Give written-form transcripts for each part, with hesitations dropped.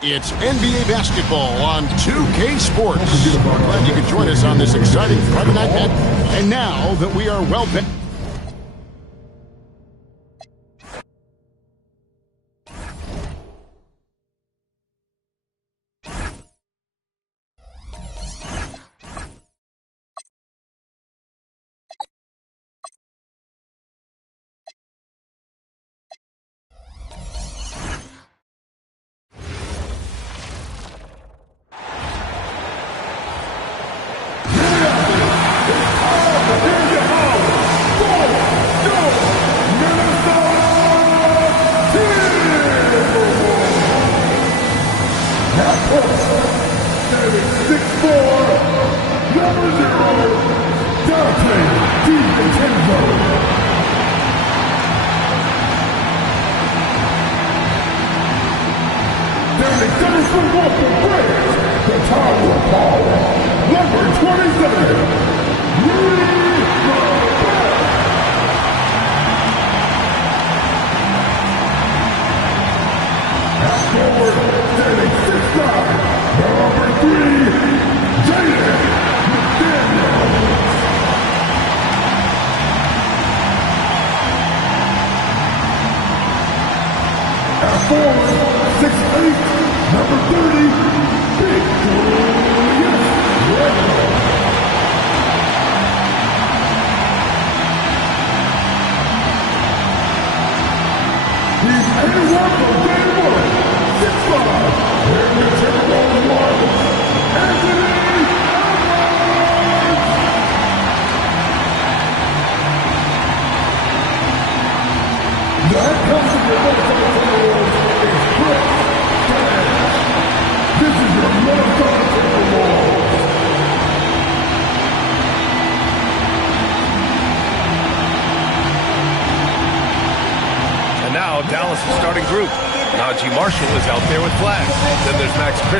It's NBA basketball on 2K Sports. We're glad you could join us on this exciting Friday night bet. And now that we are well bet.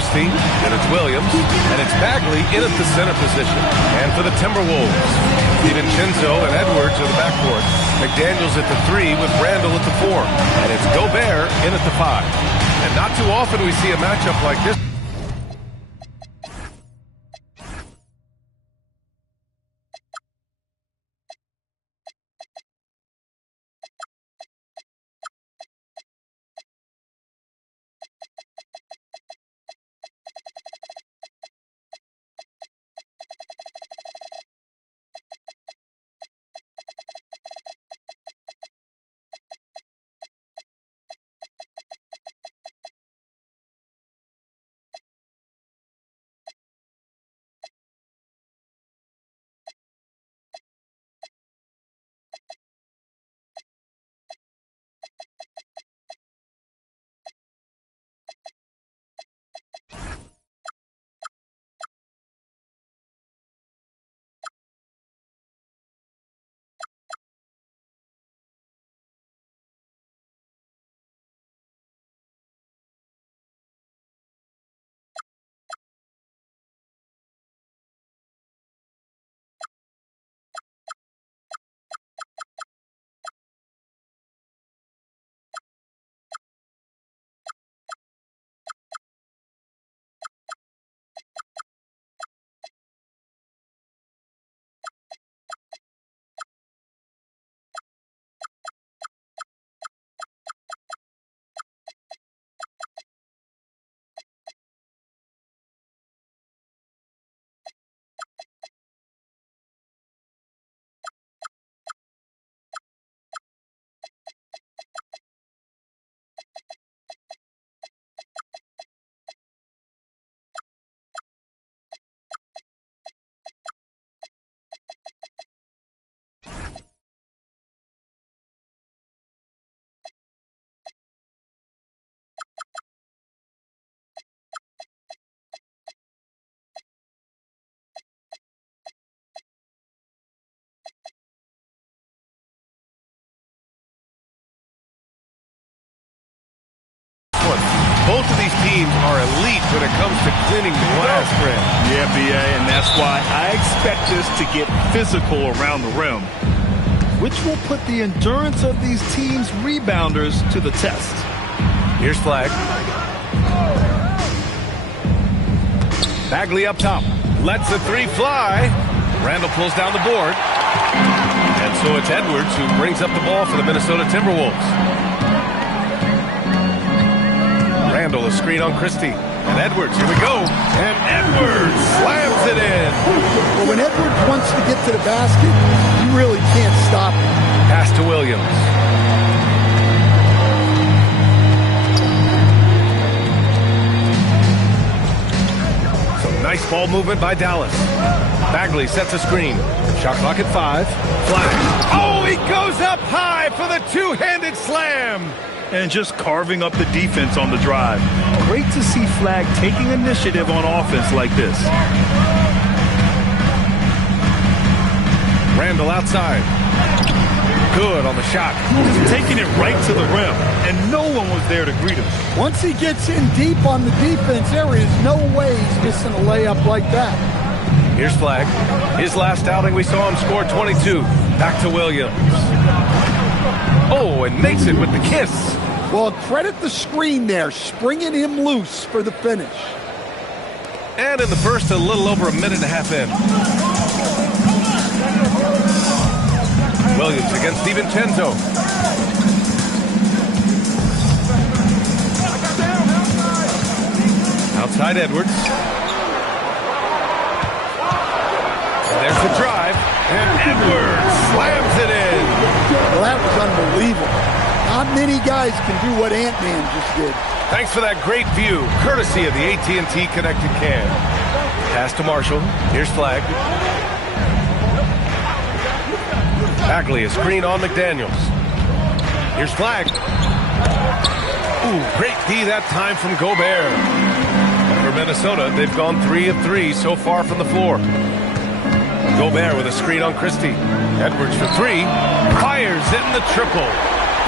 And it's Williams, and it's Bagley in at the center position. And for the Timberwolves, DiVincenzo and Edwards are the backcourt. McDaniels at the 3 with Randall at the 4. And it's Gobert in at the 5. And not too often we see a matchup like this. Both of these teams are elite when it comes to cleaning the glass rim. Yeah, B.A., and that's why I expect us to get physical around the rim, which will put the endurance of these teams' rebounders to the test. Here's Flag. Bagley up top. Lets the three fly. Randall pulls down the board. And so it's Edwards who brings up the ball for the Minnesota Timberwolves. Randall, a screen on Christie. And Edwards, here we go. And Edwards slams it in. Well, when Edwards wants to get to the basket, you really can't stop him. Pass to Williams. Some nice ball movement by Dallas. Bagley sets a screen. Shot clock at 5. Flag. Oh, he goes up high for the two-handed slam. And just carving up the defense on the drive. Great to see Flag taking initiative on offense like this. Randall outside. Good on the shot. He's taking it right to the rim, and no one was there to greet him. Once he gets in deep on the defense, there is no way he's missing a layup like that. Here's Flag. His last outing, we saw him score 22. Back to Williams. Oh, and makes it with the kiss. Well, credit the screen there, springing him loose for the finish. And in the first, a little over a minute and a half in. Williams against DiVincenzo. Outside Edwards. And there's the drive. And Edwards slams it in. Well, that was unbelievable. Not many guys can do what Ant-Man just did. Thanks for that great view, courtesy of the AT&T Connected Cam. Pass to Marshall. Here's Flag. Bagley, a screen on McDaniels. Here's Flag. Ooh, great D that time from Gobert. For Minnesota, they've gone 3 of 3 so far from the floor. Gobert with a screen on Christie. Edwards for 3. Fires in the triple.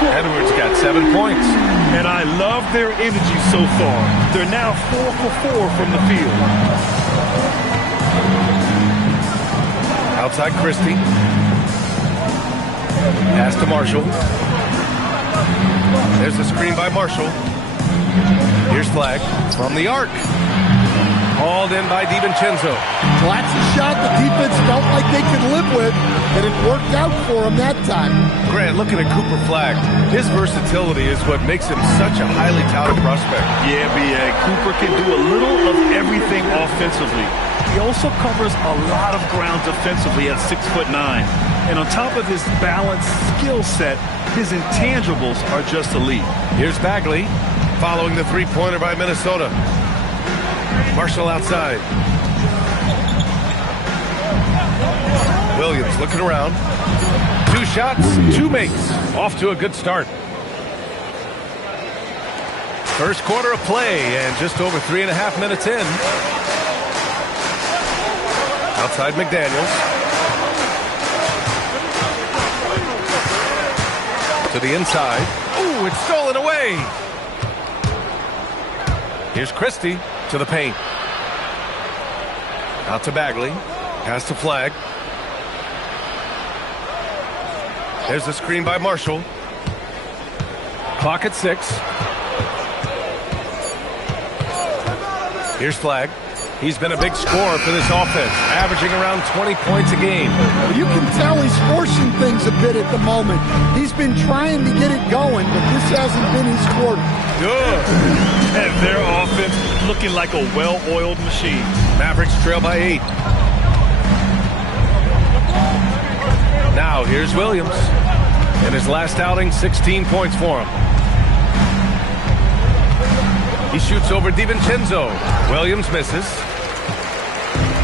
Edwards got 7 points. And I love their energy so far. They're now 4 for 4 from the field. Outside Christie. Pass to Marshall. There's the screen by Marshall. Here's Flag from the arc. Hauled in by DiVincenzo. Well, that's a shot the defense felt like they could live with, and it worked out for him that time. Grant, looking at Cooper Flag, his versatility is what makes him such a highly touted prospect. Yeah, B.A. Cooper can do a little of everything offensively. He also covers a lot of ground defensively at 6'9". And on top of his balanced skill set, his intangibles are just elite. Here's Bagley following the three-pointer by Minnesota. Marshall outside. Williams looking around. 2 shots, 2 makes. Off to a good start. First quarter of play and just over 3.5 minutes in. Outside McDaniels. To the inside. Ooh, it's stolen away. Here's Christie to the paint. Out to Bagley. Pass to Flag. There's the screen by Marshall. Clock at 6. Here's Flag. He's been a big scorer for this offense, averaging around 20 points a game. Well, you can tell he's forcing things a bit at the moment. He's been trying to get it going, but this hasn't been his quarter. Good. And their offense looking like a well-oiled machine. Mavericks trail by 8. Now here's Williams. In his last outing, 16 points for him. He shoots over DiVincenzo. Williams misses.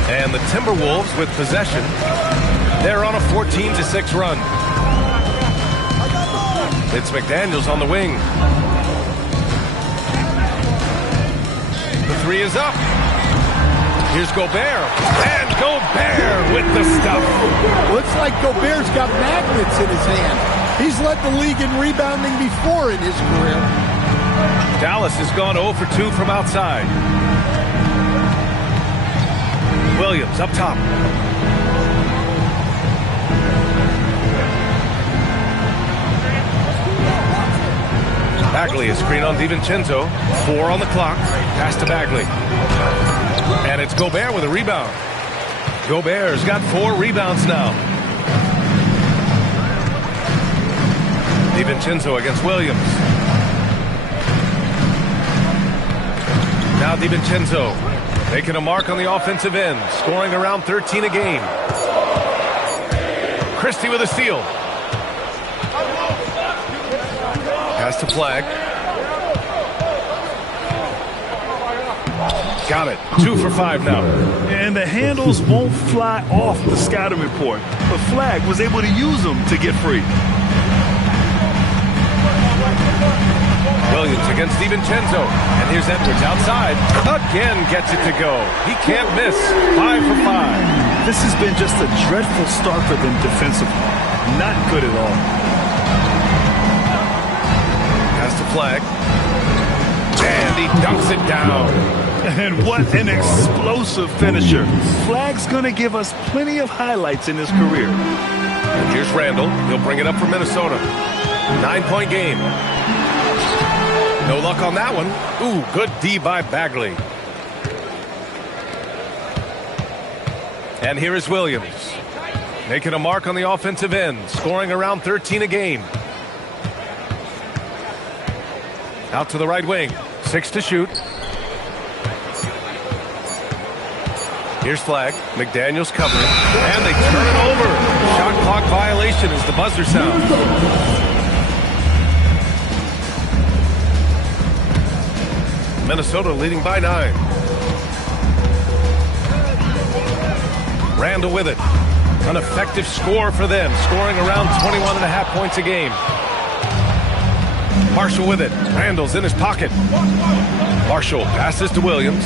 And the Timberwolves with possession. They're on a 14-6 run. It's McDaniels on the wing. The 3 is up. Here's Gobert. And Gobert with the stuff. Looks like Gobert's got magnets in his hand. He's led the league in rebounding before in his career. Dallas has gone 0 for 2 from outside. Williams up top. Bagley, a screen on DiVincenzo. 4 on the clock. Pass to Bagley. And it's Gobert with a rebound. Gobert's got 4 rebounds now. DiVincenzo against Williams. Now DiVincenzo making a mark on the offensive end, scoring around 13 a game. Christie with a steal. Pass to Flag. Got it. 2 for 5 now. And the handles won't fly off the scouting report, but Flag was able to use them to get free. Williams against DiVincenzo. And here's Edwards outside. Again gets it to go. He can't miss. 5 for 5. This has been just a dreadful start for them defensively. Not good at all. Pass to Flag. And he dunks it down. And what an explosive finisher. Flag's going to give us plenty of highlights in his career. And here's Randall. He'll bring it up for Minnesota. 9-point game. No luck on that one. Ooh, good D by Bagley. And here is Williams. Making a mark on the offensive end. Scoring around 13 a game. Out to the right wing. 6 to shoot. Here's Flag. McDaniels covering. And they turn it over. Shot clock violation as the buzzer sounds. Minnesota leading by 9. Randall with it. An effective score for them, scoring around 21.5 points a game. Marshall with it. Randall's in his pocket. Marshall passes to Williams.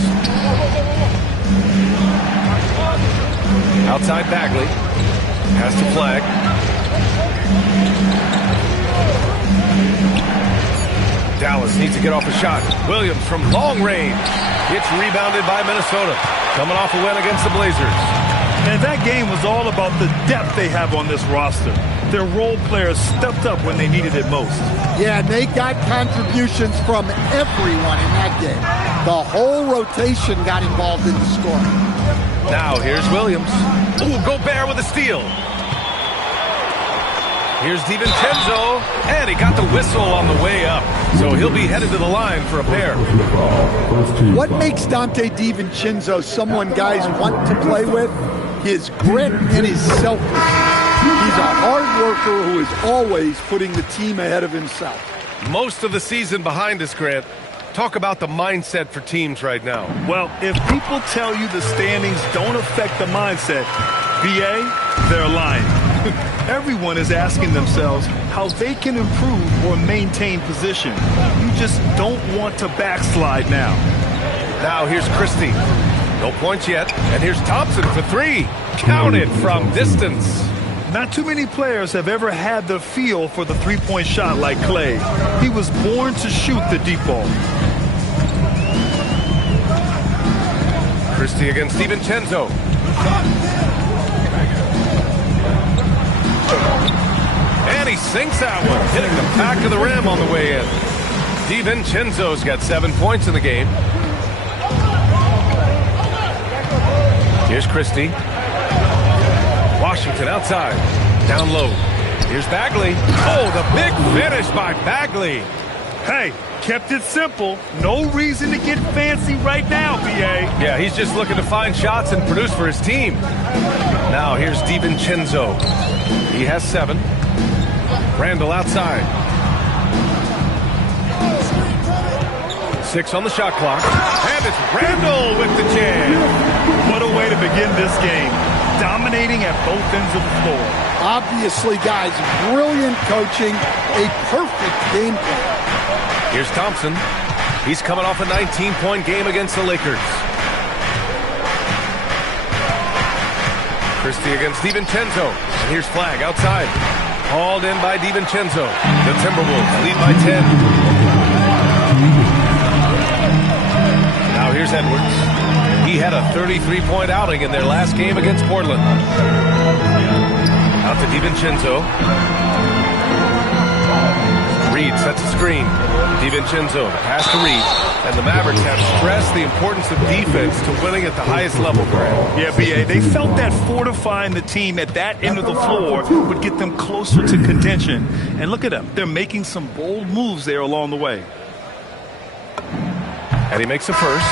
Outside Bagley. Pass to Flag. Dallas needs to get off a shot. Williams from long range. It's rebounded by Minnesota. Coming off a win against the Blazers. And that game was all about the depth they have on this roster. Their role players stepped up when they needed it most. Yeah, they got contributions from everyone in that game. The whole rotation got involved in the scoring. Now here's Williams. Ooh, Gobert with a steal. Here's DiVincenzo, and he got the whistle on the way up. So he'll be headed to the line for a pair. What makes Dante DiVincenzo someone guys want to play with? His grit and his selflessness. He's a hard worker who is always putting the team ahead of himself. Most of the season behind us, Grant. Talk about the mindset for teams right now. Well, if people tell you the standings don't affect the mindset, BA, they're lying. Everyone is asking themselves how they can improve or maintain position. You just don't want to backslide now. Now here's Christie. No points yet. And here's Thompson for 3. Counted from distance. Not too many players have ever had the feel for the three-point shot like Klay. He was born to shoot the deep ball. Christie against DiVincenzo. And he sinks that one, hitting the back of the rim on the way in. DiVincenzo's got 7 points in the game. Here's Christie. Washington outside. Down low. Here's Bagley. Oh, the big finish by Bagley. Hey, kept it simple. No reason to get fancy right now, BA. Yeah, he's just looking to find shots and produce for his team. Now here's DiVincenzo. He has 7. Randall outside. 6 on the shot clock. And it's Randall with the jam. What a way to begin this game. Dominating at both ends of the floor. Obviously, guys, brilliant coaching, a perfect game plan. Here's Thompson. He's coming off a 19-point game against the Lakers. Christie against DiVincenzo. And here's Flag outside. Hauled in by DiVincenzo. The Timberwolves lead by 10. Now here's Edwards. He had a 33-point outing in their last game against Portland. Out to DiVincenzo. Reed sets a screen. DiVincenzo, the pass to Reed. And the Mavericks have stressed the importance of defense to winning at the highest level, Grant. Yeah, B.A., they felt that fortifying the team at that end of the floor would get them closer to contention. And look at them. They're making some bold moves there along the way. And he makes a first.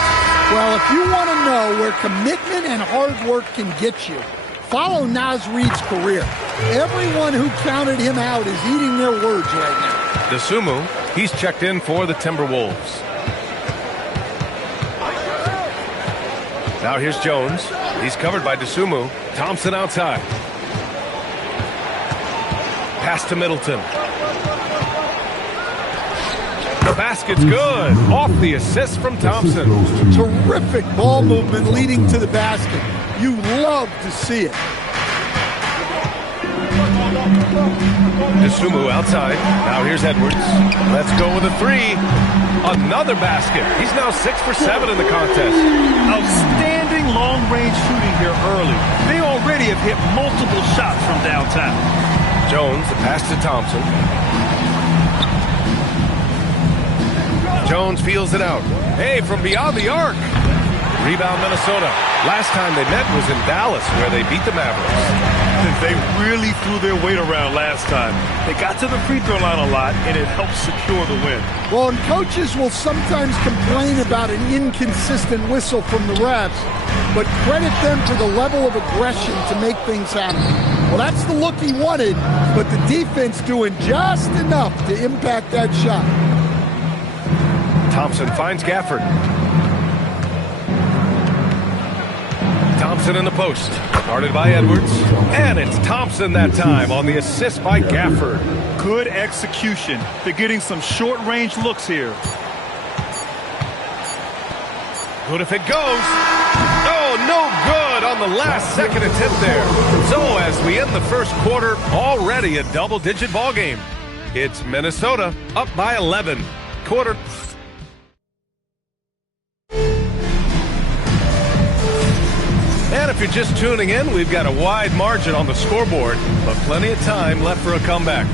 Well, if you want to know where commitment and hard work can get you, follow Naz Reid's career. Everyone who counted him out is eating their words right now. Dosunmu, he's checked in for the Timberwolves. Now here's Jones. He's covered by Dosunmu. Thompson outside. Pass to Middleton. The basket's good. Off the assist from Thompson. Terrific ball movement leading to the basket. You love to see it. Dosunmu outside. Now here's Edwards. Let's go with a three. Another basket. He's now 6 for 7 in the contest. Outstanding long-range shooting here early. They already have hit multiple shots from downtown. Jones, the pass to Thompson. Jones feels it out. Hey, from beyond the arc. Rebound Minnesota. Last time they met was in Dallas, where they beat the Mavericks. They really threw their weight around last time. They got to the free throw line a lot, and it helped secure the win. Well, and coaches will sometimes complain about an inconsistent whistle from the refs, but credit them for the level of aggression to make things happen. Well, that's the look he wanted, but the defense doing just enough to impact that shot. Thompson finds Gafford. Thompson in the post. Guarded by Edwards. And it's Thompson that time on the assist by Gafford. Good execution. They're getting some short-range looks here. Good if it goes. Oh, no good on the last second attempt there. So as we end the first quarter, already a double-digit ball game. It's Minnesota up by 11. Quarter. And if you're just tuning in, we've got a wide margin on the scoreboard, but plenty of time left for a comeback.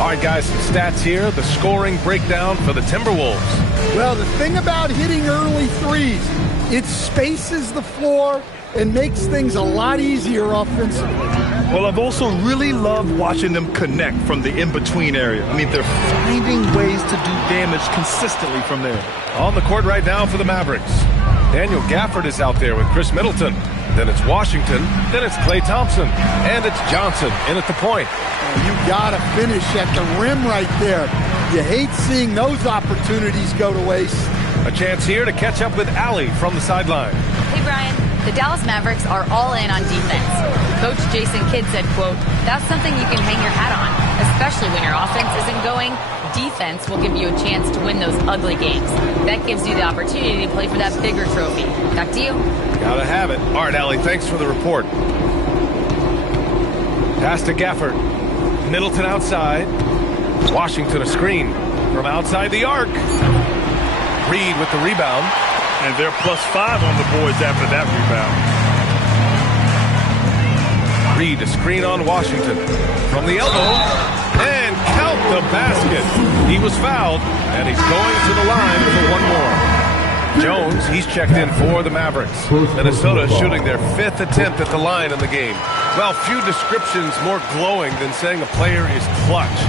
All right, guys, some stats here. The scoring breakdown for the Timberwolves. Well, the thing about hitting early threes, it spaces the floor and makes things a lot easier offensively. Well, I've also really loved watching them connect from the in-between area. I mean, they're finding ways to do damage consistently from there. On the court right now for the Mavericks. Daniel Gafford is out there with Chris Middleton. Then it's Washington. Then it's Klay Thompson. And it's Johnson in at the point. You got to finish at the rim right there. You hate seeing those opportunities go to waste. A chance here to catch up with Allie from the sideline. Hey, Brian. The Dallas Mavericks are all in on defense. Coach Jason Kidd said, quote, "That's something you can hang your hat on, especially when your offense isn't going. Defense will give you a chance to win those ugly games. That gives you the opportunity to play for that bigger trophy." Back to you. Gotta have it. All right, Allie, thanks for the report. Pass to Gafford. Middleton outside. Washington a screen from outside the arc. Reed with the rebound. And they're +5 on the boards after that rebound. Reed a screen on Washington. From the elbow. And count the basket. He was fouled, and he's going to the line for one more. Jones, he's checked in for the Mavericks. Minnesota shooting their 5th attempt at the line in the game. Well, few descriptions more glowing than saying a player is clutch.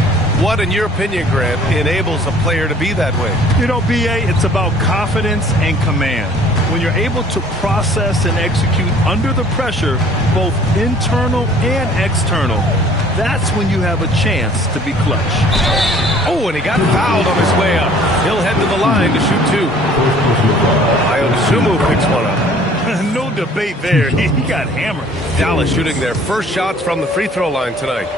What, in your opinion, Grant, enables a player to be that way? You know, B.A., it's about confidence and command. When you're able to process and execute under the pressure, both internal and external, that's when you have a chance to be clutch. Oh, and he got fouled on his way up. He'll head to the line to shoot 2. Dosunmu picks one up. No debate there. He got hammered. Dallas shooting their first shots from the free throw line tonight.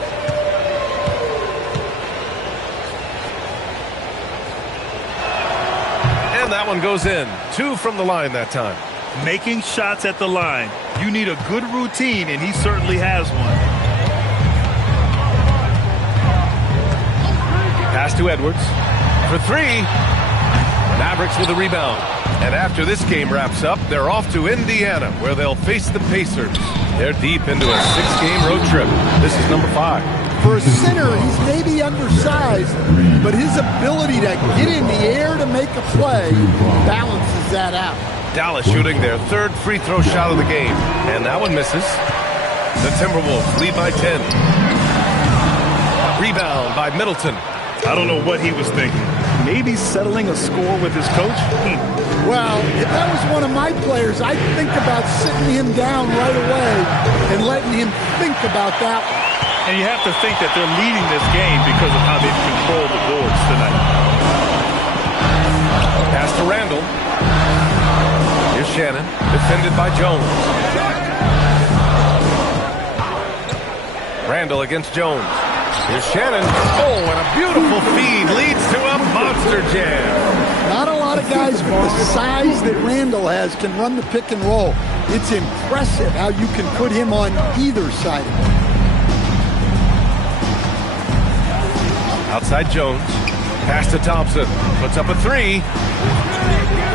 And that one goes in. 2 from the line that time. Making shots at the line. You need a good routine, and he certainly has one. Pass to Edwards for 3. Mavericks with a rebound. And after this game wraps up, they're off to Indiana, where they'll face the Pacers. They're deep into a 6-game road trip. This is number 5. For a center, he's maybe undersized, but his ability to get in the air to make a play balances that out. Dallas shooting their third free throw shot of the game, and that one misses. The Timberwolves lead by 10. Rebound by Middleton. I don't know what he was thinking. Maybe settling a score with his coach? Well, if that was one of my players, I'd think about sitting him down right away and letting him think about that. And you have to think that they're leading this game because of how they've controlled the boards tonight. Pass to Randall. Here's Shannon, defended by Jones. Randall against Jones. Here's Shannon. Oh, and a beautiful feed leads to a monster jam. Not a lot of guys with the size that Randall has can run the pick and roll. It's impressive how you can put him on either side of it. Outside Jones. Pass to Thompson. Puts up a three.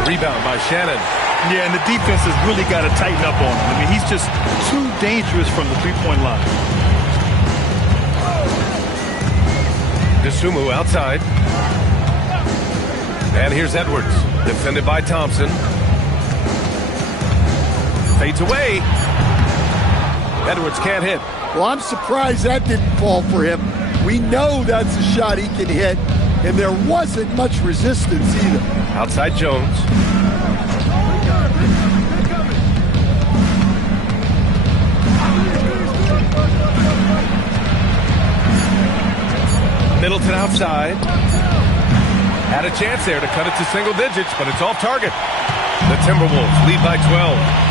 Rebound by Shannon. Yeah, and the defense has really got to tighten up on him. I mean, he's just too dangerous from the three-point line. Desumu outside. And here's Edwards, defended by Thompson. Fades away. Edwards can't hit. Well, I'm surprised that didn't fall for him. We know that's a shot he can hit, and there wasn't much resistance either. Outside Jones. Middleton outside. Had a chance there to cut it to single digits, but it's off target. The Timberwolves lead by 12.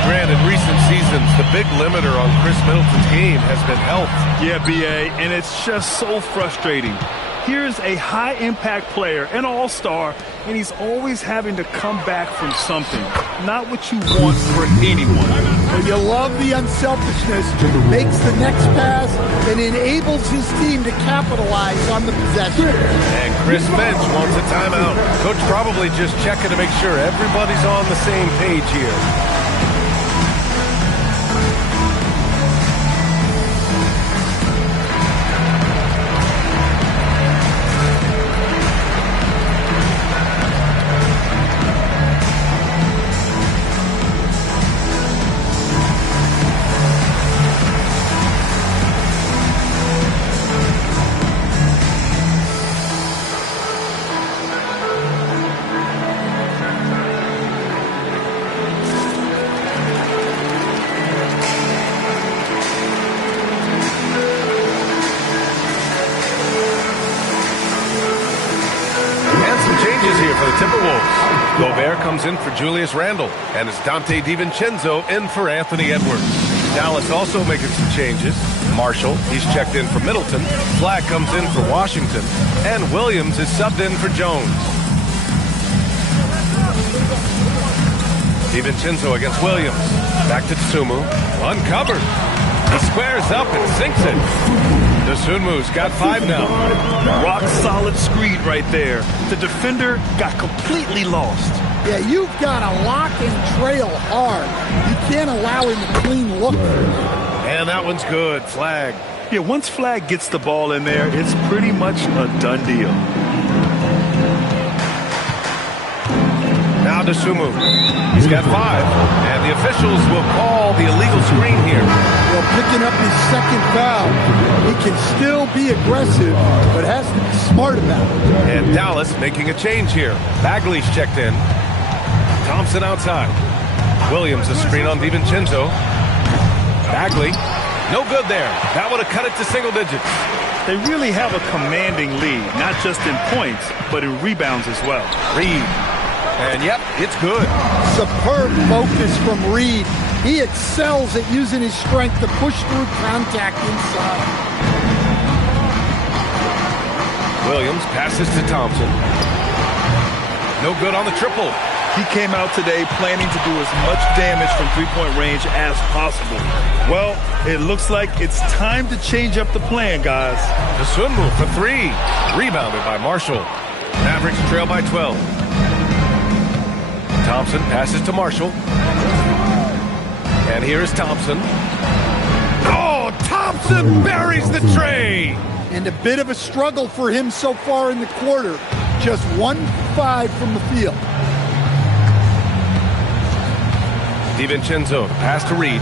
Grant, in recent seasons, the big limiter on Chris Middleton's game has been health. Yeah, B.A., and it's just so frustrating. Here's a high-impact player, an all-star, and he's always having to come back from something. Not what you want for anyone. Well, you love the unselfishness, makes the next pass, and enables his team to capitalize on the possession. And Chris Finch wants a timeout. Coach probably just checking to make sure everybody's on the same page here. Comes in for Julius Randle, and it's Dante DiVincenzo in for Anthony Edwards. Dallas also making some changes. Marshall, he's checked in for Middleton. Flagg comes in for Washington, and Williams is subbed in for Jones. DiVincenzo against Williams. Back to Desumu. Uncovered. He squares up and sinks it. Desumu's got 5 now. Rock solid screen right there. The defender got completely lost. Yeah, you've got to lock and trail hard. You can't allow him to clean look. And that one's good. Flagg. Yeah, once Flagg gets the ball in there, it's pretty much a done deal. Now Desumu. He's got 5. And the officials will call the illegal screen here. Well, picking up his second foul, he can still be aggressive, but has to be smart about it. And Dallas making a change here. Bagley's checked in. Thompson outside. Williams a screen on DiVincenzo. Bagley. No good there. That would have cut it to single digits. They really have a commanding lead, not just in points, but in rebounds as well. Reed. And yep, it's good. Superb focus from Reed. He excels at using his strength to push through contact inside. Williams passes to Thompson. No good on the triple. He came out today planning to do as much damage from three-point range as possible. Well, it looks like it's time to change up the plan, guys. Desumu for 3. Rebounded by Marshall. Mavericks trail by 12. Thompson passes to Marshall. And here is Thompson. Oh, Thompson! Thompson buries the tray. And a bit of a struggle for him so far in the quarter. Just 1-5 from the field. DiVincenzo, pass to Reed.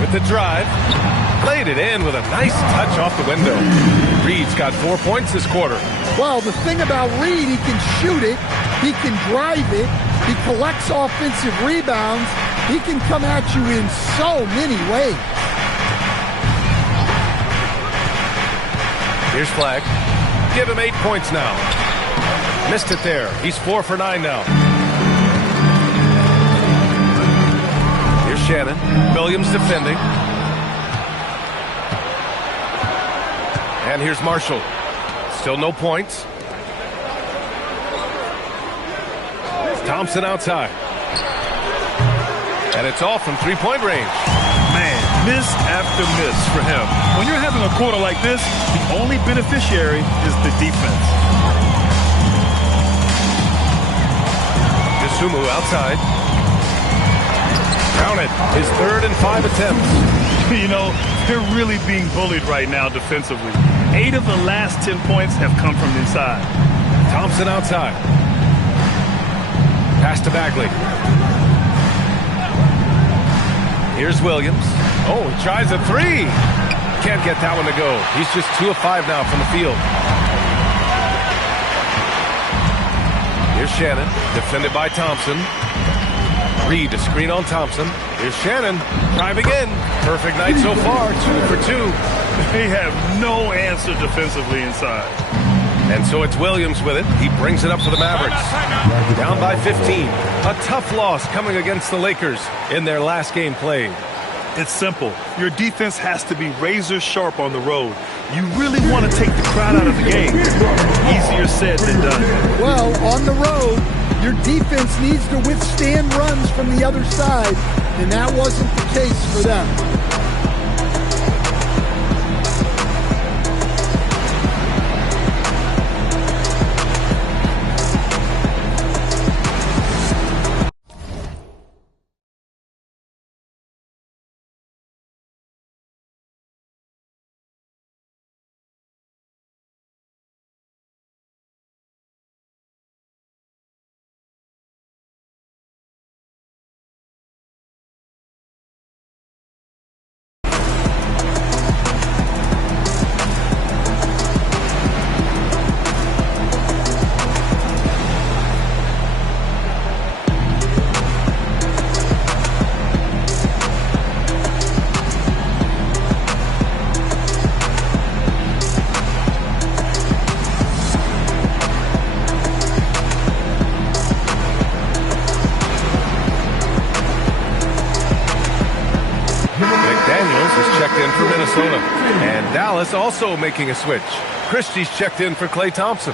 With the drive, played it in with a nice touch off the window. Reed's got 4 points this quarter. Well, the thing about Reed, he can shoot it, he can drive it, he collects offensive rebounds, he can come at you in so many ways. Here's Flag. Give him 8 points now. Missed it there. He's 4 for 9 now. Here's Shannon. Williams defending. And here's Marshall. Still no points. Thompson outside. And it's off from three-point range. Man, miss after miss for him. When you're having a quarter like this, the only beneficiary is the defense. Sumu outside. Counted. His 3rd and 5 attempts. You know, they're really being bullied right now defensively. 8 of the last 10 points have come from inside. Thompson outside. Pass to Bagley. Here's Williams. Oh, he tries a 3. Can't get that one to go. He's just 2 of 5 now from the field. Here's Shannon, defended by Thompson. Reed to screen on Thompson. Here's Shannon, driving in. Perfect night so far, 2 for 2. They have no answer defensively inside. And so it's Williams with it. He brings it up for the Mavericks. Down by 15. A tough loss coming against the Lakers in their last game played. It's simple. Your defense has to be razor sharp on the road. You really want to take the crowd out of the game. Easier said than done. Well, on the road, your defense needs to withstand runs from the other side, and that wasn't the case for them. For Minnesota. And Dallas also making a switch. Christie's checked in for Klay Thompson.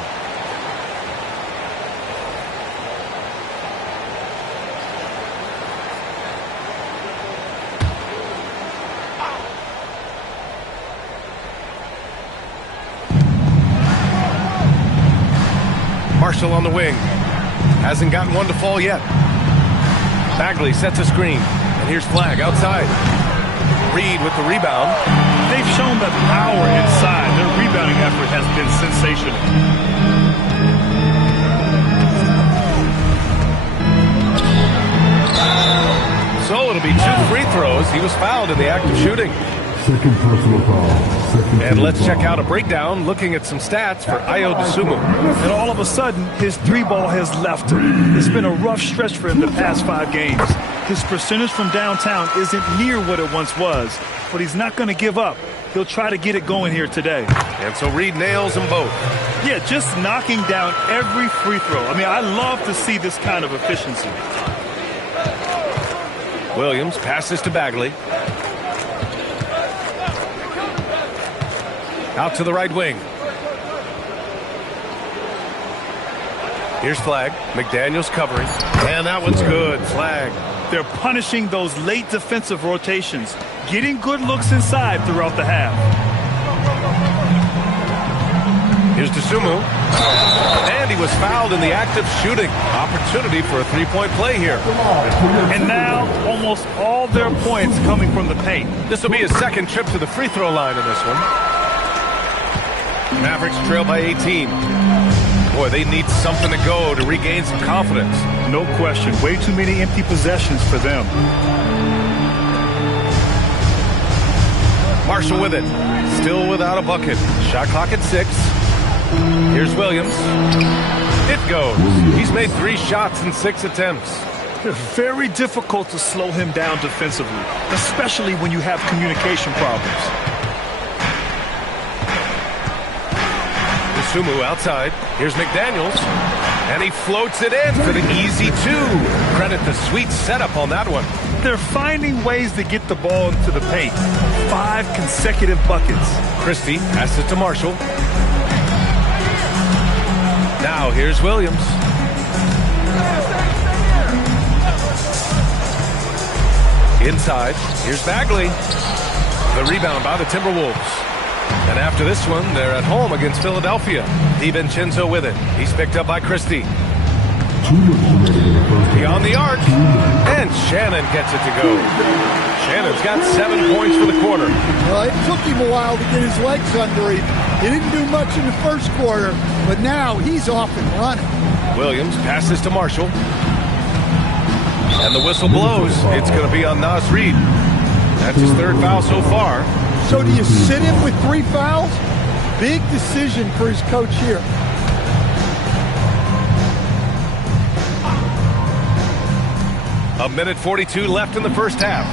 Marshall on the wing. Hasn't gotten one to fall yet. Bagley sets a screen. And here's Flag outside. Reed with the rebound. They've shown the power inside. Their rebounding effort has been sensational. So it'll be 2 free throws. He was fouled in the act of shooting. Second personal foul. And let's check out a breakdown looking at some stats for Ayo Dosunmu. And all of a sudden, his 3-ball has left him. It's been a rough stretch for him the past 5 games. His percentage from downtown isn't near what it once was, but he's not going to give up. He'll try to get it going here today. And so Reed nails them both. Yeah, just knocking down every free throw. I mean, I love to see this kind of efficiency. Williams passes to Bagley. Out to the right wing. Here's Flag. McDaniels covering. And that one's good. Flag. They're punishing those late defensive rotations, getting good looks inside throughout the half. Here's to Sumu. And he was fouled in the act of shooting. Opportunity for a three-point play here. And now, almost all their points coming from the paint. This will be his second trip to the free throw line in this one. Mavericks trail by 18. Boy, they need something to go to regain some confidence. No question. Way too many empty possessions for them. Marshall with it. Still without a bucket. Shot clock at 6. Here's Williams. It goes. He's made 3 shots in 6 attempts. It's very difficult to slow him down defensively, especially when you have communication problems. Sumu outside. Here's McDaniels. And he floats it in for the easy 2. Credit the sweet setup on that one. They're finding ways to get the ball into the paint. 5 consecutive buckets. Christie passes it to Marshall. Now here's Williams. Inside. Here's Bagley. The rebound by the Timberwolves. And after this one, they're at home against Philadelphia. DiVincenzo with it. He's picked up by Christie. Beyond the arc. And Shannon gets it to go. Shannon's got 7 points for the quarter. Well, it took him a while to get his legs under him. He didn't do much in the first quarter, but now he's off and running. Williams passes to Marshall. And the whistle blows. It's going to be on Naz Reid. That's his 3rd foul so far. So do you sit him with 3 fouls? Big decision for his coach here. A minute 42 left in the first half.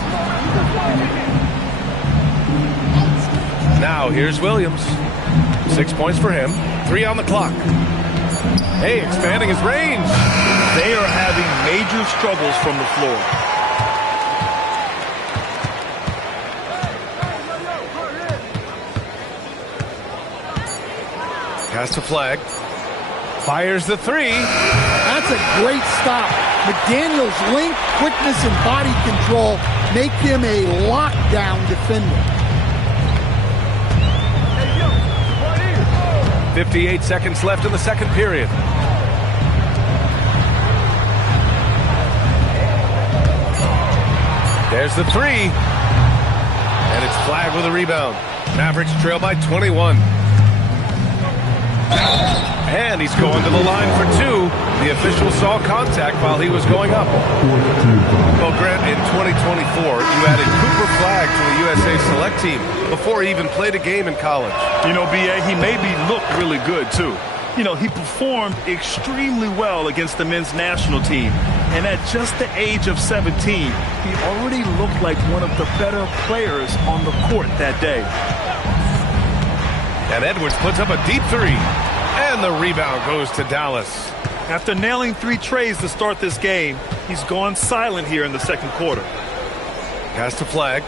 Now here's Williams. 6 points for him. 3 on the clock. Hey, expanding his range. They are having major struggles from the floor. Has to flag. Fires the 3. That's a great stop. McDaniels' length, quickness, and body control make him a lockdown defender. 58 seconds left in the second period. There's the 3. And it's flagged with a rebound. Mavericks trail by 21. And he's going to the line for 2. The official saw contact while he was going up. Well, Grant, in 2024, you added Cooper Flagg to the USA Select team before he even played a game in college. You know, B.A., he maybe looked really good, too. You know, he performed extremely well against the men's national team. And at just the age of 17, he already looked like one of the better players on the court that day. And Edwards puts up a deep 3. And the rebound goes to Dallas. After nailing 3 trays to start this game, he's gone silent here in the second quarter. Pass to Flagg.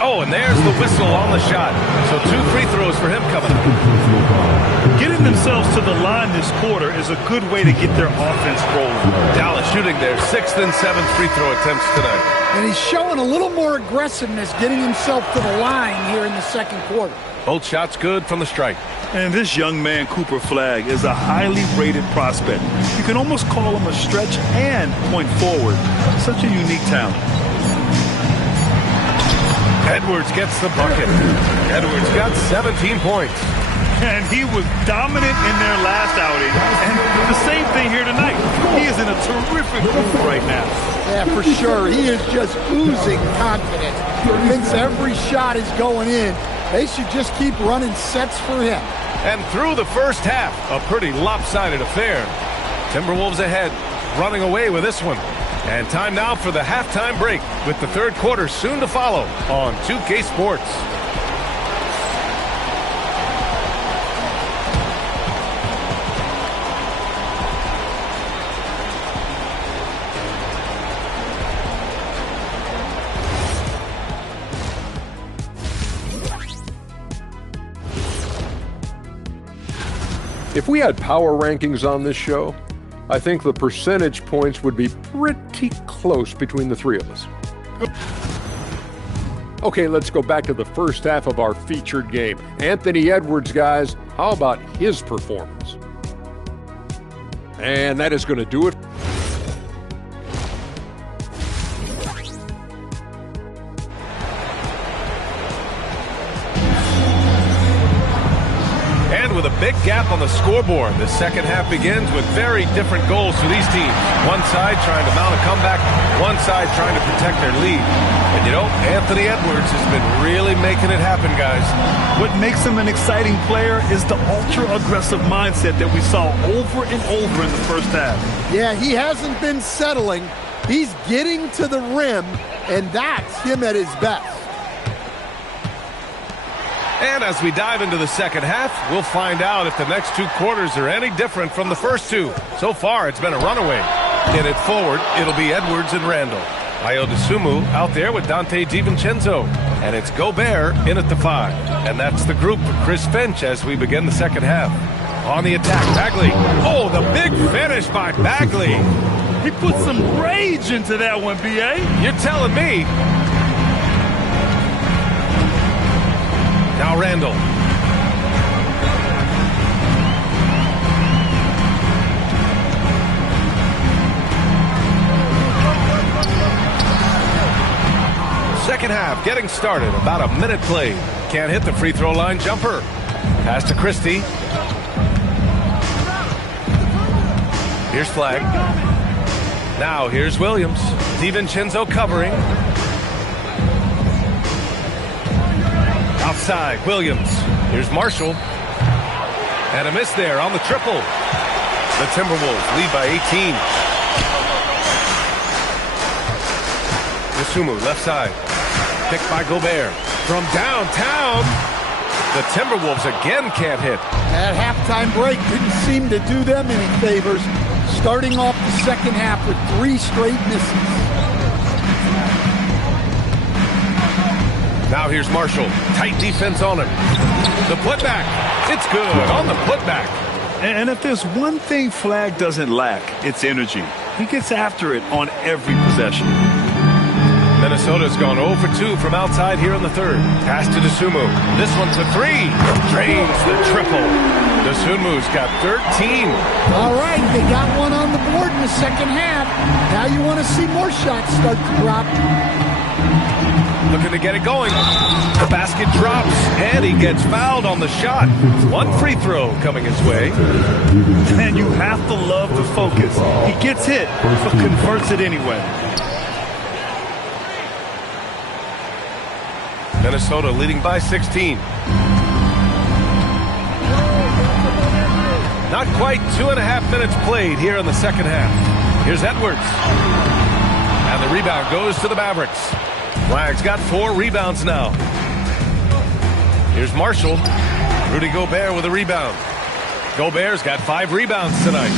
Oh, and there's the whistle on the shot. So 2 free throws for him coming up. Getting themselves to the line this quarter is a good way to get their offense rolling. Dallas shooting their 6th and 7th free throw attempts tonight. And he's showing a little more aggressiveness getting himself to the line here in the second quarter. Both shots good from the strike. And this young man, Cooper Flagg, is a highly rated prospect. You can almost call him a stretch and point forward. Such a unique talent. Edwards gets the bucket. Edwards got 17 points. And he was dominant in their last outing. And the same thing here tonight. He is in a terrific mood right now. Yeah, for sure. He is just oozing confidence. He thinks every shot is going in. They should just keep running sets for him. And through the first half, a pretty lopsided affair. Timberwolves ahead, running away with this one. And time now for the halftime break, with the third quarter soon to follow on 2K Sports. If we had power rankings on this show, I think the percentage points would be pretty close between the 3 of us. Okay, let's go back to the first half of our featured game. Anthony Edwards, guys, how about his performance? And that is going to do it. With a big gap on the scoreboard, the second half begins with very different goals for these teams. One side trying to mount a comeback, one side trying to protect their lead. And you know, Anthony Edwards has been really making it happen, guys. What makes him an exciting player is the ultra-aggressive mindset that we saw over and over in the first half. Yeah, he hasn't been settling. He's getting to the rim, and that's him at his best. And as we dive into the second half, we'll find out if the next two quarters are any different from the first two. So far, it's been a runaway. Get it forward, it'll be Edwards and Randall. Ayo Dosunmu out there with Donte DiVincenzo. And it's Gobert in at the 5. And that's the group for Chris Finch as we begin the second half. On the attack, Bagley. Oh, the big finish by Bagley. He put some rage into that one, B.A. You're telling me. Now Randall. Second half getting started. About a minute played. Can't hit the free throw line jumper. Pass to Christie. Here's Flag. Now here's Williams. DiVincenzo covering. Outside, Williams. Here's Marshall. And a miss there on the triple. The Timberwolves lead by 18. Dosunmu, left side. Picked by Gobert. From downtown. The Timberwolves again can't hit. That halftime break didn't seem to do them any favors. Starting off the second half with 3 straight misses. Now here's Marshall. Tight defense on him. The putback. It's good on the putback. And if there's one thing Flag doesn't lack, it's energy. He gets after it on every possession. Minnesota's gone 0 for 2 from outside here in the third. Pass to Dosunmu. This one's a 3. Drains the triple. Dosunmu's got 13. All right, they got one on the board in the second half. Now you want to see more shots start to drop. Looking to get it going. The basket drops, and he gets fouled on the shot. One free throw coming his way. And you have to love the focus. He gets hit, but converts it anyway. Minnesota leading by 16. Not quite 2.5 minutes played here in the second half. Here's Edwards. And the rebound goes to the Mavericks. Flag's got 4 rebounds now. Here's Marshall. Rudy Gobert with a rebound. Gobert's got 5 rebounds tonight.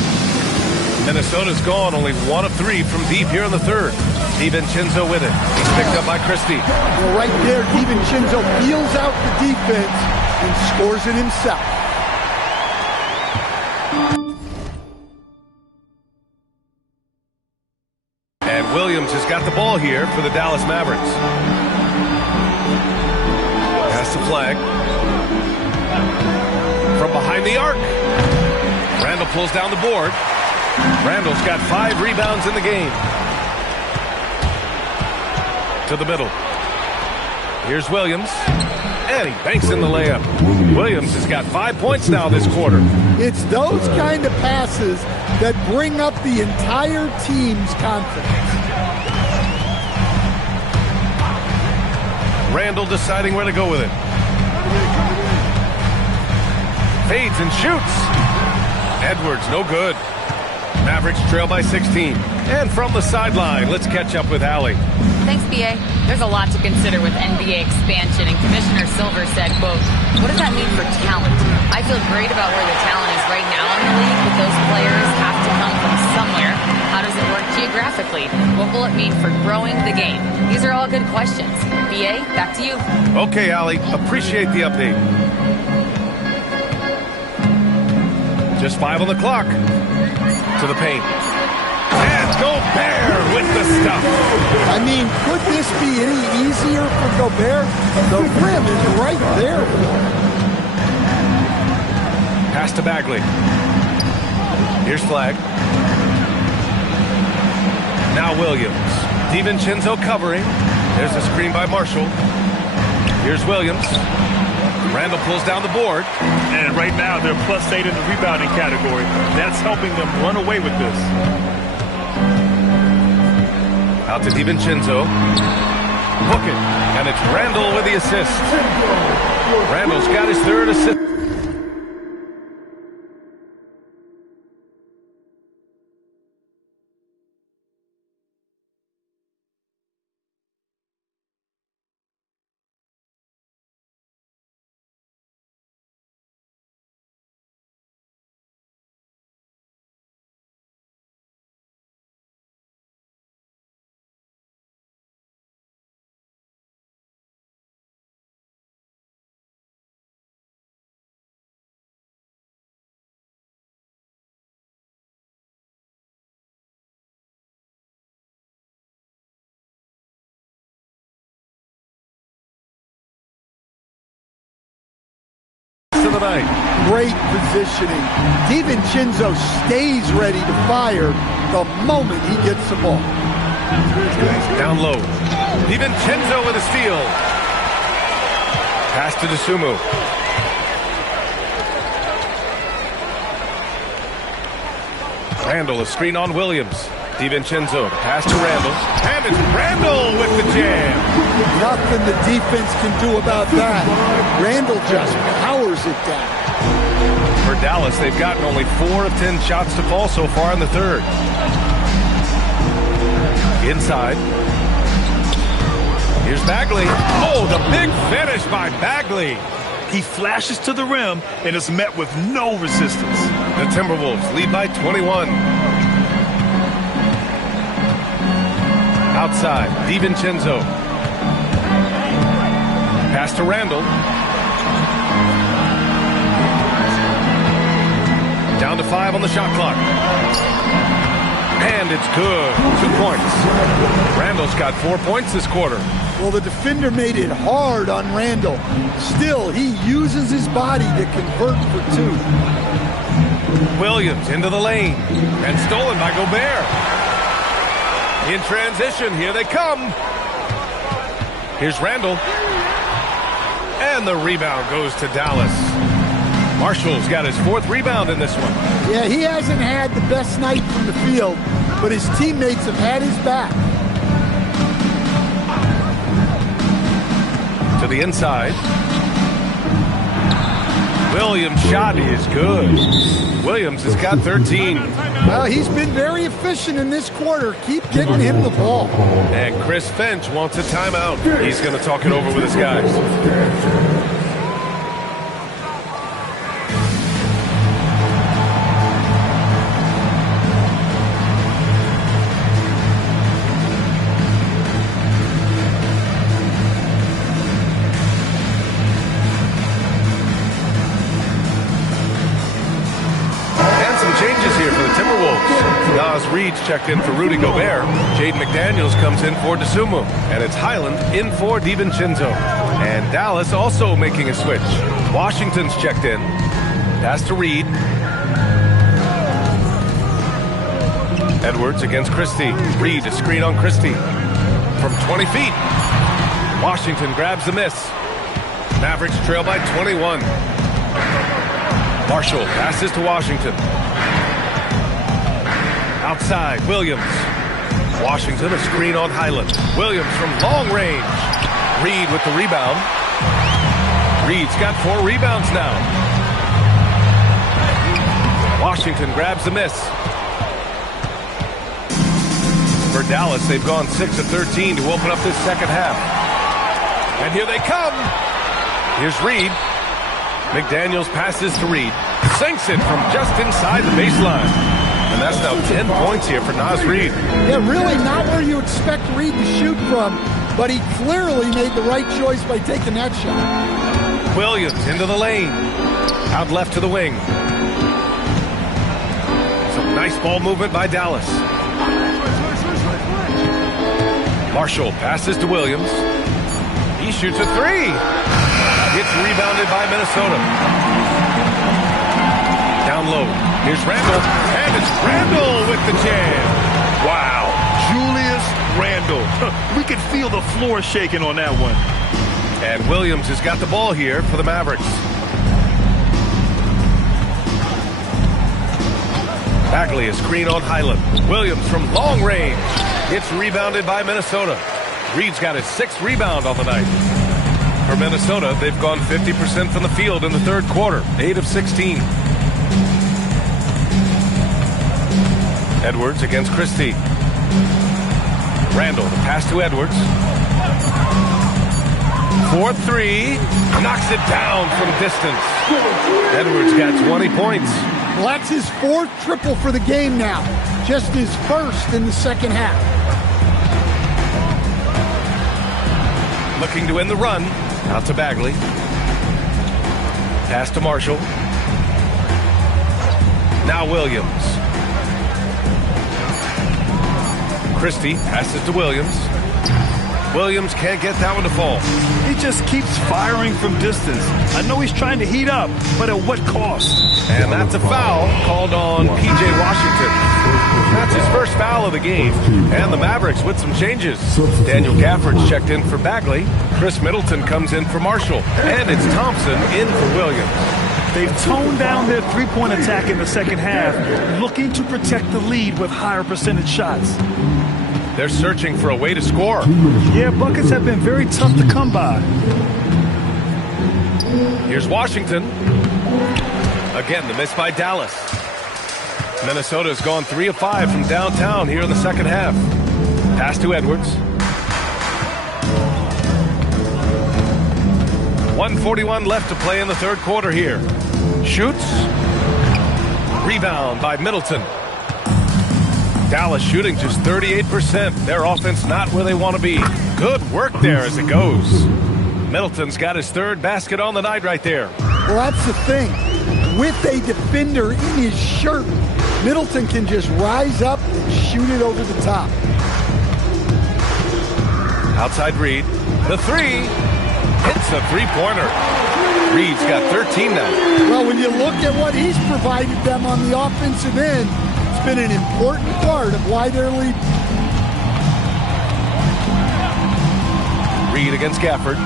Minnesota's gone only 1 of 3 from deep here in the third. DiVincenzo with it. He's picked up by Christie. Well, right there, DiVincenzo peels out the defense and scores it himself. And Williams has got the ball here for the Dallas Mavericks. Pass to Flag. From behind the arc. Randall pulls down the board. Randall's got 5 rebounds in the game. To the middle. Here's Williams. And he banks in the layup. Williams has got 5 points now this quarter. It's those kind of passes that bring up the entire team's confidence. Randall deciding where to go with it. Fades and shoots. Edwards, no good. Mavericks trail by 16. And from the sideline, let's catch up with Allie. Thanks, B.A. There's a lot to consider with NBA expansion, and Commissioner Silver said, quote, what does that mean for talent? I feel great about where the talent is right now in the league, but those players have to come from somewhere. How does it work geographically? What will it mean for growing the game? These are all good questions. B.A., back to you. Okay, Allie. Appreciate the update. Just 5 on the clock. To the paint. And Gobert with the stuff. I mean, could this be any easier for Gobert? The rim is right there. Pass to Bagley. Here's Flag. Now Williams. DiVincenzo covering. There's a screen by Marshall. Here's Williams. Randall pulls down the board. And right now, they're +8 in the rebounding category. That's helping them run away with this. Out to DiVincenzo. Book it. And it's Randall with the assist. Randall's got his third assist. To the night. Great positioning. DiVincenzo stays ready to fire the moment he gets the ball. Down low. DiVincenzo with a steal. Pass to DeSumo. Randall, a screen on Williams. DiVincenzo, pass to Randall. And it's Randall with the jam. Nothing the defense can do about that. Randall just powers it down. For Dallas, they've gotten only 4 of 10 shots to fall so far in the third. Inside. Here's Bagley. Oh, the big finish by Bagley. He flashes to the rim and is met with no resistance. The Timberwolves lead by 21. Outside, DiVincenzo. Pass to Randall. Down to 5 on the shot clock. And it's good. 2 points. Randall's got 4 points this quarter. Well, the defender made it hard on Randall. Still, he uses his body to convert for 2. Williams into the lane. And stolen by Gobert. In transition, here they come. Here's Randall. And the rebound goes to Dallas. Marshall's got his 4th rebound in this one. Yeah, he hasn't had the best night from the field, but his teammates have had his back. To the inside. Williams' shot is good. Williams has got 13. Well, he's been very efficient in this quarter. Keep getting him the ball. And Chris Finch wants a timeout. He's going to talk it over with his guys. Reed's checked in for Rudy Gobert. Jaden McDaniels comes in for DeSumo. And it's Highland in for DiVincenzo. And Dallas also making a switch. Washington's checked in. Pass to Reed. Edwards against Christie. Reed, a screen on Christie. From 20 feet. Washington grabs the miss. Mavericks trail by 21. Marshall passes to Washington. Outside, Williams. Washington, a screen on Highland. Williams from long range. Reed with the rebound. Reed's got 4 rebounds now. Washington grabs the miss. For Dallas, they've gone 6 of 13 to open up this second half. And here they come. Here's Reed. McDaniels passes to Reed. Sinks it from just inside the baseline. And that's now 10 points here for Naz Reid. Yeah, really not where you expect Reed to shoot from, but he clearly made the right choice by taking that shot. Williams into the lane. Out left to the wing. Some nice ball movement by Dallas. Marshall passes to Williams. He shoots a three. It's rebounded by Minnesota. Down low. Here's Randall. And it's Randall with the jam. Wow. Julius Randall. We could feel the floor shaking on that one. And Williams has got the ball here for the Mavericks. Bagley, a screen on Highland. Williams from long range. It's rebounded by Minnesota. Reed's got his 6th rebound on the night. For Minnesota, they've gone 50% from the field in the third quarter. 8 of 16. Edwards against Christie. Randall, the pass to Edwards. 4-3. Knocks it down from distance. Edwards got 20 points. Well, that's his 4th triple for the game now. Just his 1st in the second half. Looking to end the run. Out to Bagley. Pass to Marshall. Now Williams. Christie passes to Williams. Williams can't get that one to fall. He just keeps firing from distance. I know he's trying to heat up, but at what cost? And that's a foul called on P.J. Washington. That's his first foul of the game. And the Mavericks with some changes. Daniel Gafford's checked in for Bagley. Chris Middleton comes in for Marshall. And it's Thompson in for Williams. They've toned down their three-point attack in the second half, looking to protect the lead with higher percentage shots. They're searching for a way to score. Yeah, buckets have been very tough to come by. Here's Washington. Again, the miss by Dallas. Minnesota's gone 3 of 5 from downtown here in the second half. Pass to Edwards. 1:41 left to play in the third quarter here. Shoots. Rebound by Middleton. Dallas shooting just 38%. Their offense not where they want to be. Good work there as it goes. Middleton's got his 3rd basket on the night right there. Well, that's the thing. With a defender in his shirt, Middleton can just rise up and shoot it over the top. Outside Reed. The 3. Hits a 3-pointer. Reed's got 13 now. Well, when you look at what he's provided them on the offensive end, it's been an important part of why they're leading. Reed against Gafford.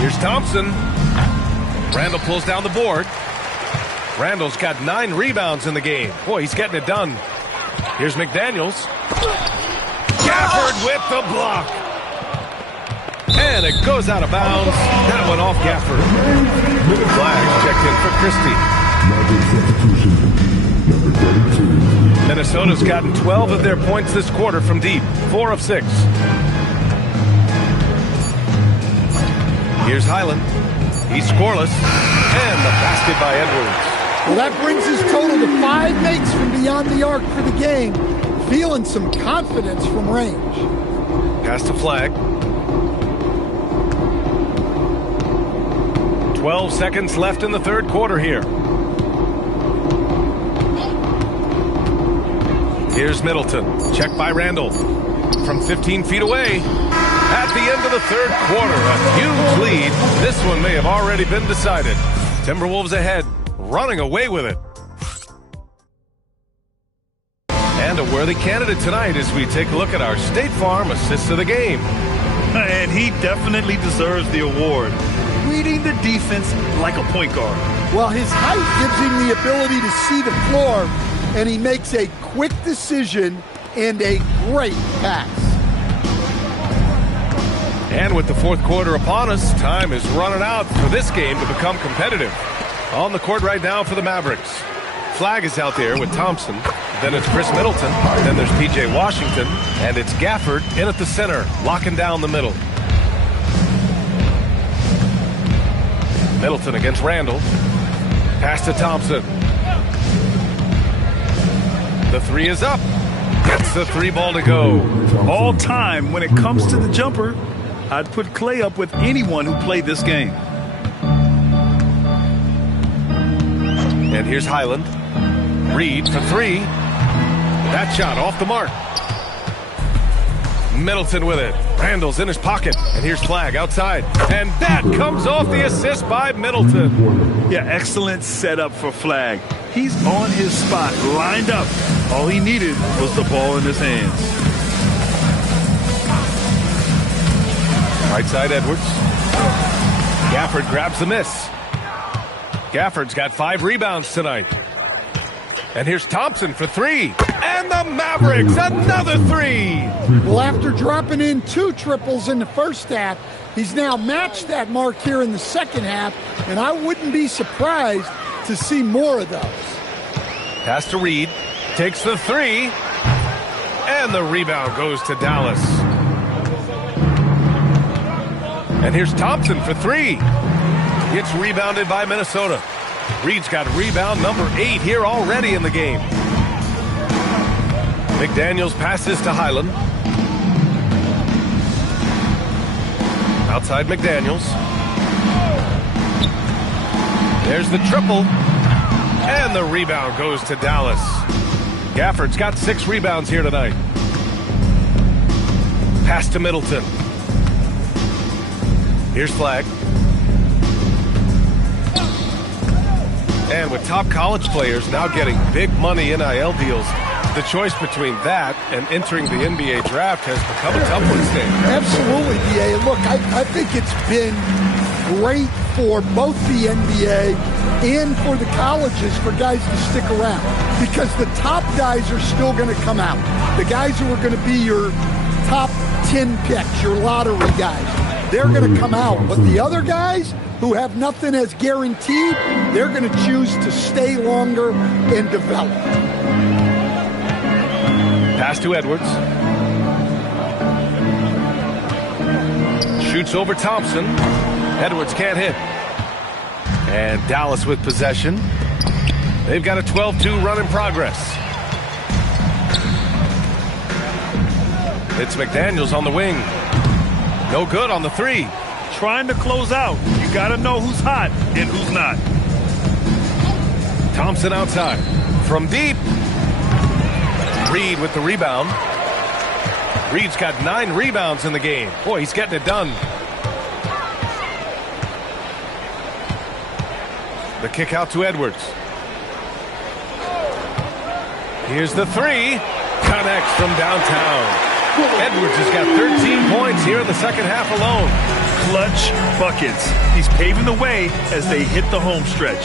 Here's Thompson. Randall pulls down the board. Randall's got 9 rebounds in the game. Boy, he's getting it done. Here's McDaniels. Gafford with the block. And it goes out of bounds. That went off Gafford. Flag checked in for Christie. Number 32. Minnesota's gotten 12 of their points this quarter from deep. 4 of 6. Here's Highland. He's scoreless. And the basket by Edwards. Well, that brings his total to 5 makes from beyond the arc for the game. Feeling some confidence from range. Pass to Flag. 12 seconds left in the third quarter here. Here's Middleton. Checked by Randall. From 15 feet away. At the end of the third quarter, a huge lead. This one may have already been decided. Timberwolves ahead, running away with it. And a worthy candidate tonight as we take a look at our State Farm assist of the game. And he definitely deserves the award. Reading the defense like a point guard. Well, his height gives him the ability to see the floor, and he makes a quick decision and a great pass. And with the fourth quarter upon us, time is running out for this game to become competitive. On the court right now for the Mavericks. Flag is out there with Thompson. Then it's Chris Middleton. Then there's P.J. Washington. And it's Gafford in at the center, locking down the middle. Middleton against Randall. Pass to Thompson. The 3 is up. Gets the 3 ball to go. All time, when it comes to the jumper, I'd put Clay up with anyone who played this game. And here's Highland. Reed for 3. That shot off the mark. Middleton with it. Randall's in his pocket. And here's Flagg outside. And that comes off the assist by Middleton. Yeah, excellent setup for Flagg. He's on his spot, lined up. All he needed was the ball in his hands. Right side, Edwards. Gafford grabs the miss. Gafford's got 5 rebounds tonight. And here's Thompson for 3. And the Mavericks, another 3. Well, after dropping in 2 triples in the first half, he's now matched that mark here in the second half, and I wouldn't be surprised to see more of those. Pass to Reed. Takes the 3. And the rebound goes to Dallas. And here's Thompson for 3. It's rebounded by Minnesota. Reed's got rebound number 8 here already in the game. McDaniels passes to Highland. Outside McDaniels. There's the triple. And the rebound goes to Dallas. Gafford's got 6 rebounds here tonight. Pass to Middleton. Here's Flagg. And with top college players now getting big money NIL deals, the choice between that and entering the NBA draft has become a tough one, Stan. Absolutely, DA. Look, I think it's been great for both the NBA and for the colleges for guys to stick around, because the top guys are still going to come out. The guys who are going to be your top 10 picks, your lottery guys, they're going to come out. But the other guys who have nothing as guaranteed, they're going to choose to stay longer and develop. Pass to Edwards. Shoots over Thompson. Edwards can't hit. And Dallas with possession. They've got a 12-2 run in progress. It's McDaniels on the wing. No good on the 3. Trying to close out. You got to know who's hot and who's not. Thompson outside. From deep. Reed with the rebound. Reed's got 9 rebounds in the game. Boy, he's getting it done. The kick out to Edwards. Here's the 3. Connects from downtown. Edwards has got 13 points here in the second half alone. Clutch buckets. He's paving the way as they hit the home stretch.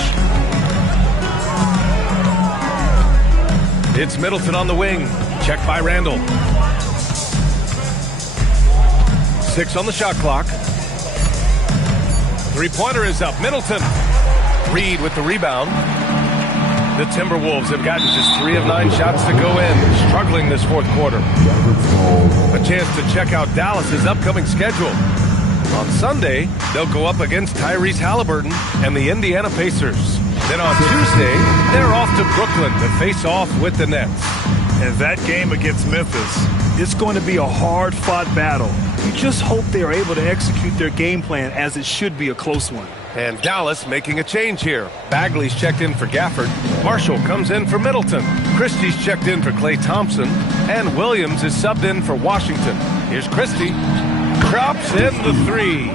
It's Middleton on the wing. Checked by Randall. 6 on the shot clock. 3-pointer is up. Middleton. Reed with the rebound. The Timberwolves have gotten just 3 of 9 shots to go in, struggling this fourth quarter. A chance to check out Dallas's upcoming schedule. On Sunday, they'll go up against Tyrese Halliburton and the Indiana Pacers. Then on Tuesday, they're off to Brooklyn to face off with the Nets. And that game against Memphis, it's going to be a hard-fought battle. You just hope they are able to execute their game plan, as it should be a close one. And Dallas making a change here. Bagley's checked in for Gafford. Marshall comes in for Middleton. Christie's checked in for Klay Thompson. And Williams is subbed in for Washington. Here's Christie. Drops in the 3.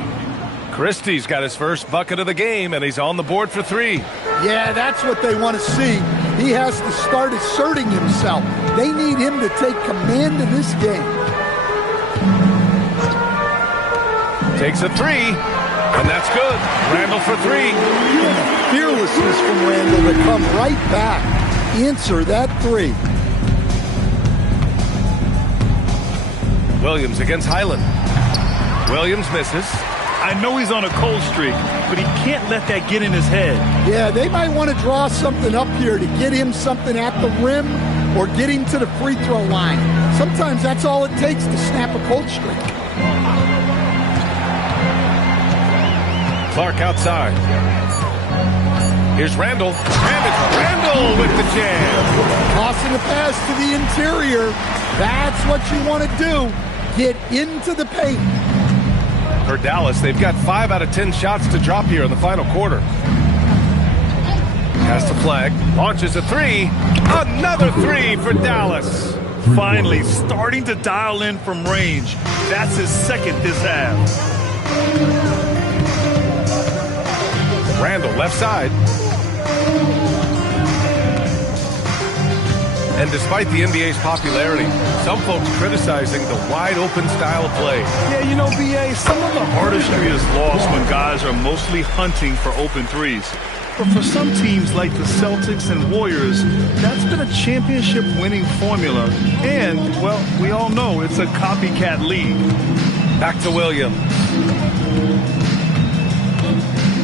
Christie's got his first bucket of the game, and he's on the board for 3. Yeah, that's what they want to see. He has to start asserting himself. They need him to take command of this game. Takes a 3, and that's good. Randall for 3. Fearlessness from Randall to come right back. Answer that 3. Williams against Highland. Williams misses. I know he's on a cold streak, but he can't let that get in his head. Yeah, they might want to draw something up here to get him something at the rim or get him to the free throw line. Sometimes that's all it takes to snap a cold streak. Clark outside. Here's Randall. And it's Randall with the jam. Tossing the pass to the interior. That's what you want to do. Get into the paint. For Dallas, they've got 5 out of 10 shots to drop here in the final quarter. Pass to Flag. Launches a three. Another three for Dallas. Finally starting to dial in from range. That's his second this half. Randall left side. And despite the NBA's popularity, some folks criticizing the wide-open style of play. Yeah, you know, B.A., some of the artistry is lost when guys are mostly hunting for open threes. But for some teams like the Celtics and Warriors, that's been a championship-winning formula. And, well, we all know it's a copycat league. Back to Williams.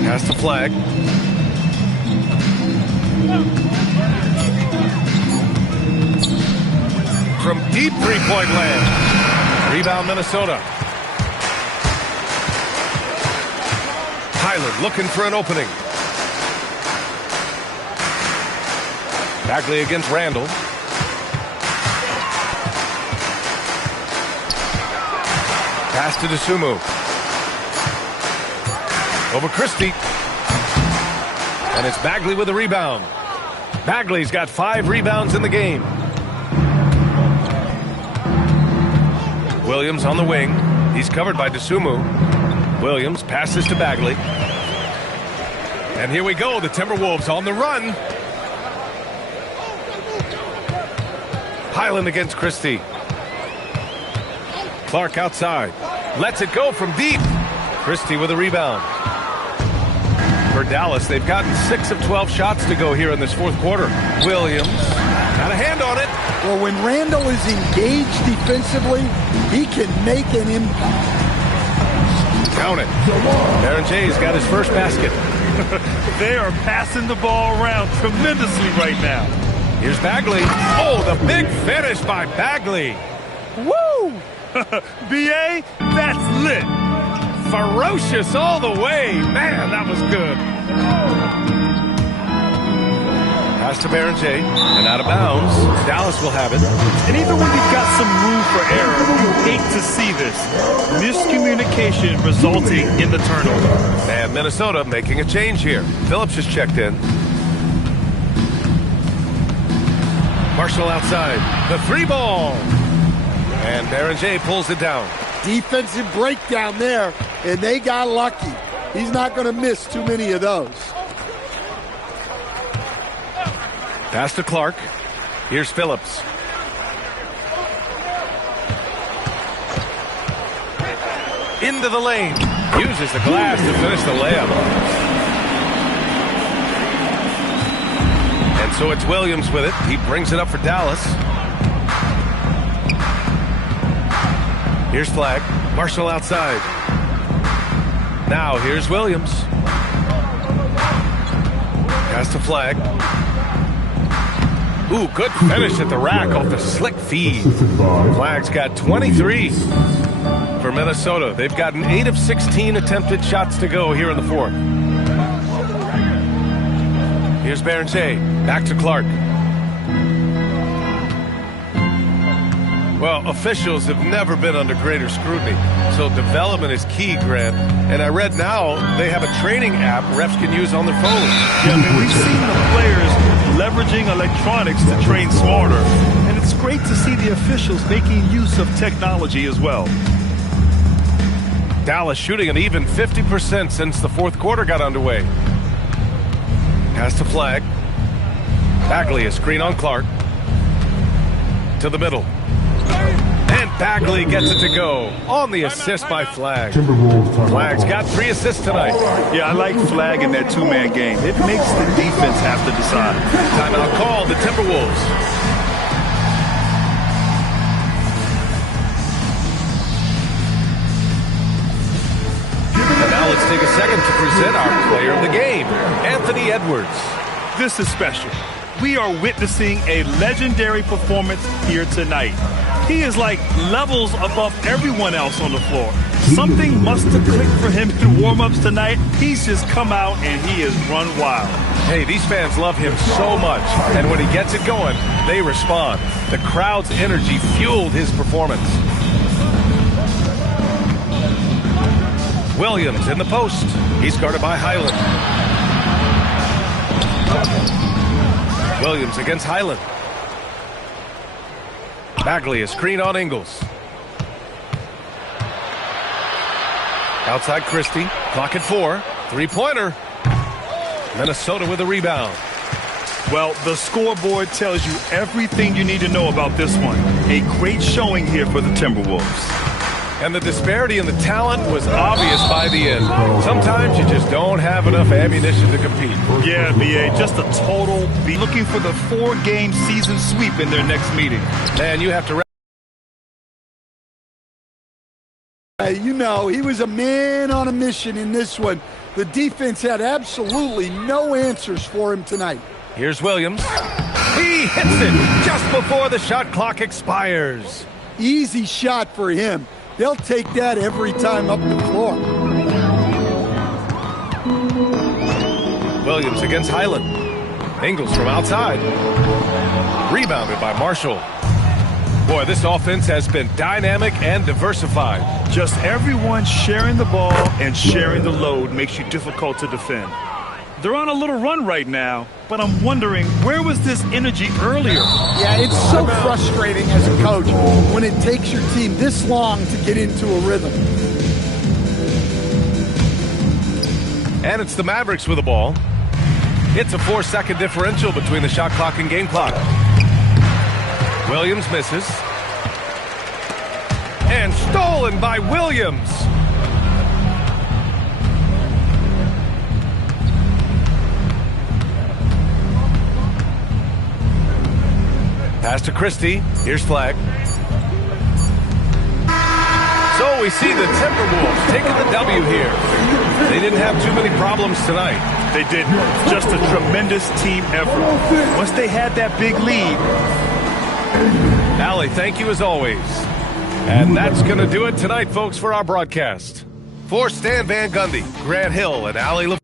Pass to Flag. From deep three-point land. Rebound Minnesota. Highland looking for an opening. Bagley against Randall. Pass to DeSumo. Over Christie. And it's Bagley with the rebound. Bagley's got 5 rebounds in the game. Williams on the wing. He's covered by DeSumo. Williams passes to Bagley. And here we go. The Timberwolves on the run. Highland against Christie. Clark outside. Lets it go from deep. Christie with a rebound. For Dallas, they've gotten 6 of 12 shots to go here in this fourth quarter. Williams got a hand on it. Well, when Randall is engaged defensively, he can make an impact. Count it. Baron Jay's got his first basket. They are passing the ball around tremendously right now. Here's Bagley. Oh, the big finish by Bagley. Woo! B.A., that's lit. Ferocious all the way. Man, that was good. Pass to Baron Jay, and out of bounds. Dallas will have it. And even when you've got some room for error, you hate to see this. Miscommunication resulting in the turnover. And Minnesota making a change here. Phillips has checked in. Marshall outside. The 3-ball. And Baron Jay pulls it down. Defensive breakdown there, and they got lucky. He's not going to miss too many of those. Pass to Clark. Here's Phillips. Into the lane. Uses the glass to finish the layup. And so it's Williams with it. He brings it up for Dallas. Here's Flag. Marshall outside. Now here's Williams. Pass to Flag. Ooh, good finish at the rack off the slick feed. Flag's got 23 for Minnesota. They've gotten 8 of 16 attempted shots to go here in the fourth. Here's Baron Jay. Back to Clark. Well, officials have never been under greater scrutiny, so development is key, Grant. And I read now they have a training app refs can use on their phones. Yeah, I mean, we've seen the players leveraging electronics to train smarter, and it's great to see the officials making use of technology as well. Dallas shooting an even 50% since the fourth quarter got underway. Pass to Flag. Bagley, a screen on Clark. To the middle. And Bagley gets it to go on the assist by Flag. Flag's got 3 assists tonight. Yeah, I like Flag in that two-man game. It makes the defense have to decide. Timeout called the Timberwolves. And now let's take a second to present our player of the game, Anthony Edwards. This is special. We are witnessing a legendary performance here tonight. He is like levels above everyone else on the floor. Something must have clicked for him in warm-ups tonight. He's just come out and he has run wild. Hey, these fans love him so much, and when he gets it going, they respond. The crowd's energy fueled his performance. Williams in the post. He's guarded by Highland. Williams against Highland. Bagley, a screen on Ingles. Outside Christie. Clock at 4. Three-pointer. Minnesota with a rebound. Well, the scoreboard tells you everything you need to know about this one. A great showing here for the Timberwolves. And the disparity in the talent was obvious by the end. Sometimes you just don't have enough ammunition to compete. Yeah, B.A., just a total. Be looking for the 4-game season sweep in their next meeting. Man, you have to... You know, he was a man on a mission in this one. The defense had absolutely no answers for him tonight. Here's Williams. He hits it just before the shot clock expires. Easy shot for him. They'll take that every time up the floor. Williams against Highland. Ingles from outside. Rebounded by Marshall. Boy, this offense has been dynamic and diversified. Just everyone sharing the ball and sharing the load makes you difficult to defend. They're on a little run right now, but I'm wondering, where was this energy earlier? Yeah, it's so frustrating as a coach when it takes your team this long to get into a rhythm. And it's the Mavericks with the ball. It's a 4-second differential between the shot clock and game clock. Williams misses. And stolen by Williams. Pass to Christie. Here's Flag. So we see the Timberwolves taking the W here. They didn't have too many problems tonight. They didn't. Just a tremendous team effort. Once they had that big lead. Allie, thank you as always. And that's going to do it tonight, folks, for our broadcast. For Stan Van Gundy, Grant Hill, and Allie LaFleur.